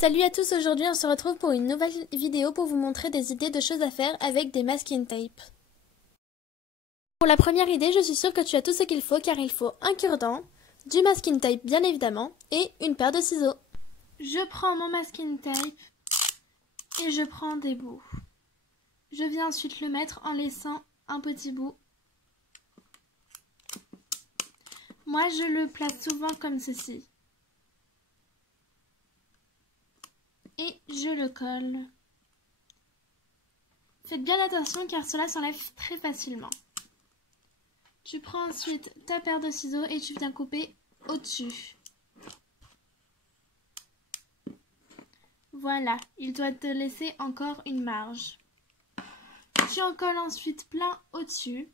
Salut à tous, aujourd'hui on se retrouve pour une nouvelle vidéo pour vous montrer des idées de choses à faire avec des masking tape. Pour la première idée, je suis sûre que tu as tout ce qu'il faut car il faut un cure-dent, du masking tape bien évidemment et une paire de ciseaux. Je prends mon masking tape et je prends des bouts. Je viens ensuite le mettre en laissant un petit bout. Moi je le place souvent comme ceci. Et je le colle. Faites bien attention car cela s'enlève très facilement. Tu prends ensuite ta paire de ciseaux et tu viens couper au-dessus. Voilà, il doit te laisser encore une marge. Tu en colles ensuite plein au-dessus.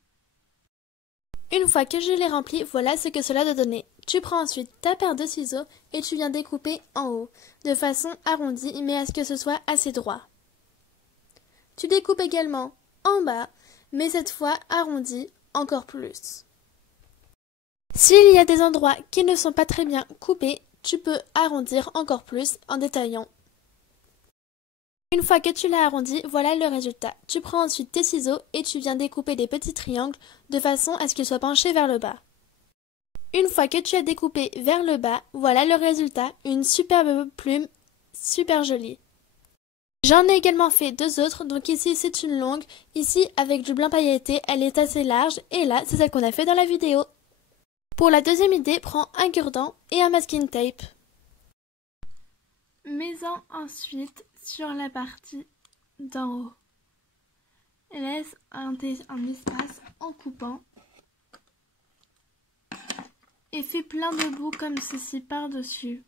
Une fois que je l'ai rempli, voilà ce que cela doit donner. Tu prends ensuite ta paire de ciseaux et tu viens découper en haut, de façon arrondie, mais à ce que ce soit assez droit. Tu découpes également en bas, mais cette fois arrondi encore plus. S'il y a des endroits qui ne sont pas très bien coupés, tu peux arrondir encore plus en détaillant. Une fois que tu l'as arrondi, voilà le résultat. Tu prends ensuite tes ciseaux et tu viens découper des petits triangles de façon à ce qu'ils soient penchés vers le bas. Une fois que tu as découpé vers le bas, voilà le résultat, une superbe plume, super jolie. J'en ai également fait deux autres, donc ici c'est une longue, ici avec du blanc pailleté, elle est assez large, et là c'est celle qu'on a fait dans la vidéo. Pour la deuxième idée, prends un cure-dent et un masking tape. Mets-en ensuite sur la partie d'en haut. Laisse un espace en coupant. Et fais plein de bouts comme ceci par-dessus.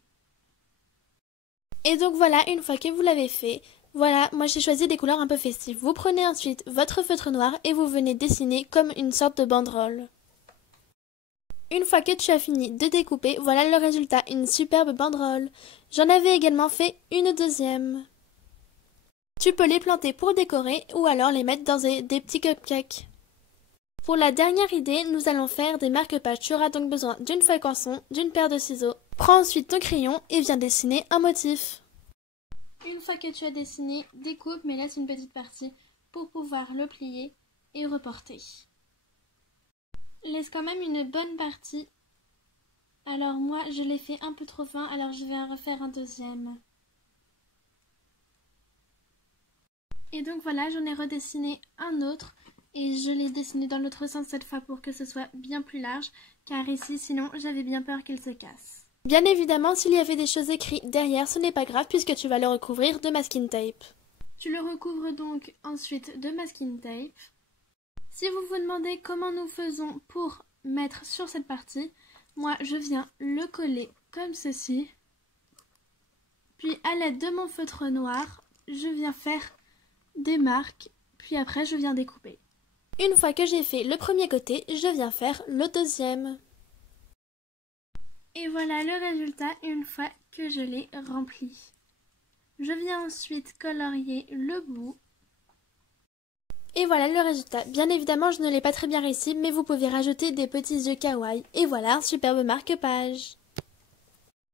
Et donc voilà, une fois que vous l'avez fait, voilà, moi j'ai choisi des couleurs un peu festives. Vous prenez ensuite votre feutre noir et vous venez dessiner comme une sorte de banderole. Une fois que tu as fini de découper, voilà le résultat, une superbe banderole. J'en avais également fait une deuxième. Tu peux les planter pour décorer ou alors les mettre dans des petits cupcakes. Pour la dernière idée, nous allons faire des marque-pages. Tu auras donc besoin d'une feuille canson, d'une paire de ciseaux. Prends ensuite ton crayon et viens dessiner un motif. Une fois que tu as dessiné, découpe mais laisse une petite partie pour pouvoir le plier et reporter. Laisse quand même une bonne partie. Alors moi, je l'ai fait un peu trop fin, alors je vais en refaire un deuxième. Et donc voilà, j'en ai redessiné un autre. Et je l'ai dessiné dans l'autre sens cette fois pour que ce soit bien plus large, car ici, sinon, j'avais bien peur qu'il se casse. Bien évidemment, s'il y avait des choses écrites derrière, ce n'est pas grave puisque tu vas le recouvrir de masking tape. Tu le recouvres donc ensuite de masking tape. Si vous vous demandez comment nous faisons pour mettre sur cette partie, moi, je viens le coller comme ceci. Puis à l'aide de mon feutre noir, je viens faire des marques, puis après, je viens découper. Une fois que j'ai fait le premier côté, je viens faire le deuxième. Et voilà le résultat une fois que je l'ai rempli. Je viens ensuite colorier le bout. Et voilà le résultat. Bien évidemment, je ne l'ai pas très bien réussi, mais vous pouvez rajouter des petits yeux kawaii. Et voilà un superbe marque-page.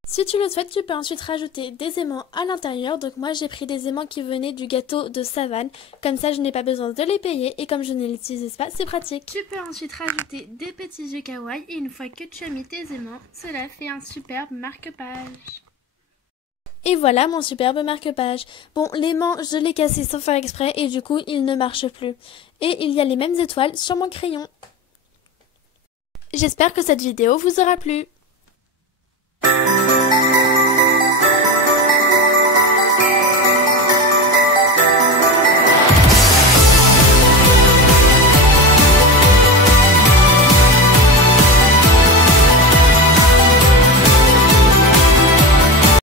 Si tu le souhaites, tu peux ensuite rajouter des aimants à l'intérieur. Donc moi j'ai pris des aimants qui venaient du gâteau de Savane. Comme ça je n'ai pas besoin de les payer et comme je ne les utilise pas, c'est pratique. Tu peux ensuite rajouter des petits yeux kawaii et une fois que tu as mis tes aimants, cela fait un superbe marque-page. Et voilà mon superbe marque-page. Bon, l'aimant je l'ai cassé sans faire exprès et du coup il ne marche plus. Et il y a les mêmes étoiles sur mon crayon. J'espère que cette vidéo vous aura plu.